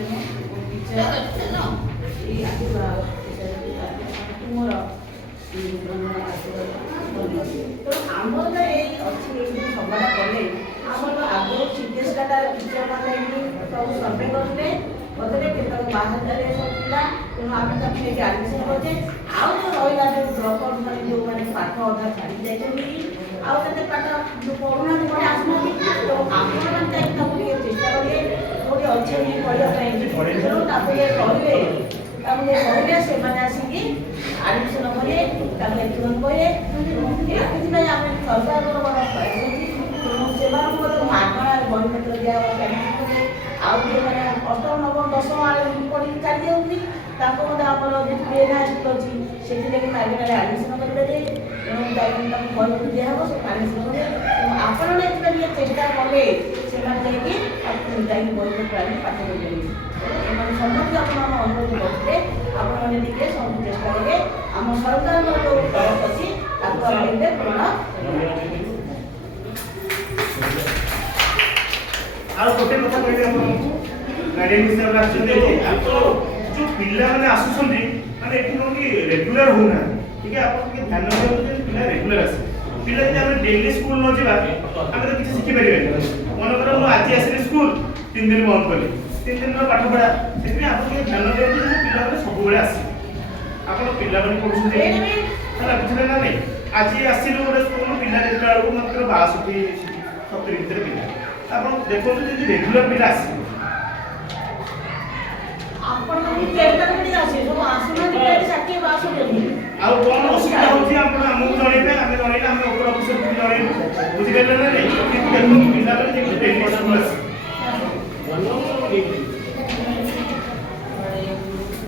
तुमर तो आमर सभा कले आमर आगे चिकित्सा टीचर मैंने सब सर्वे करते बदले बाहर पिला तेणु आम तक आडमिशन करते आउ जो रहा जो ड्रप आउट मैंने जो मैंने पाठ अधा छाड़ी जाइए आउ पाठ पढ़ुना मैंने आसुना तो आपण चेष्टा करेंगे गोटे अच्छे पढ़ाई तेणु कहले कहले से आसिकी आडमिशन करेंगे एक्सप्लेन करेंगे ये आम सरकार से मागणा बहीपत्र दिया आउ मैंने अष्टम नवम दशम पढ़ी चली जाऊँगी अच्छी से मागणारे आडमिशन करेंगे तेणु बहीपत्र दिहब से आडमिशन करेंगे आपने चेष्टा कले से बहीपत्र आने पाठ करेंगे समस्त आप अनुरोध करते आपने सब चेष्टा करेंगे आम सरकार जो तरफ अच्छी पूर्ण आउ गोटे कथा कहले गार्डियन हिसाब से जो पिला माने आसुछंदी माने एठी कोन कि रेगुलर होना ठीक है आपण के ध्यान रखियो जे पिला रेगुलर आसे पिला जे हम डेली स्कूल न जेबा हम तो किछ सिखि परिबे मन करो मु आज आसे स्कूल 3 दिन बंद करली 3 दिन पाठ पढ़ा सेति आपण के ध्यान रखियो जे पिला माने सब बेले आसे आपण पिला माने पढुछंदी हला बुझले ना नहीं आज आसिलु गोटे स्कूल पिला देखला को मात्र 62 70 भीतर पिला आपण देखो जे रेगुलर पिला आसी आपण चेष्टा करी आसे जो आसुना पिला 60 62 आउ कोन असुविधा होची आपण हमहु जणैबे हम जणैला हम ओपर ऑफिसर को जणैबे बुझि गेले ना नहीं देखो पिला बेले जे डेली स्कूल आसी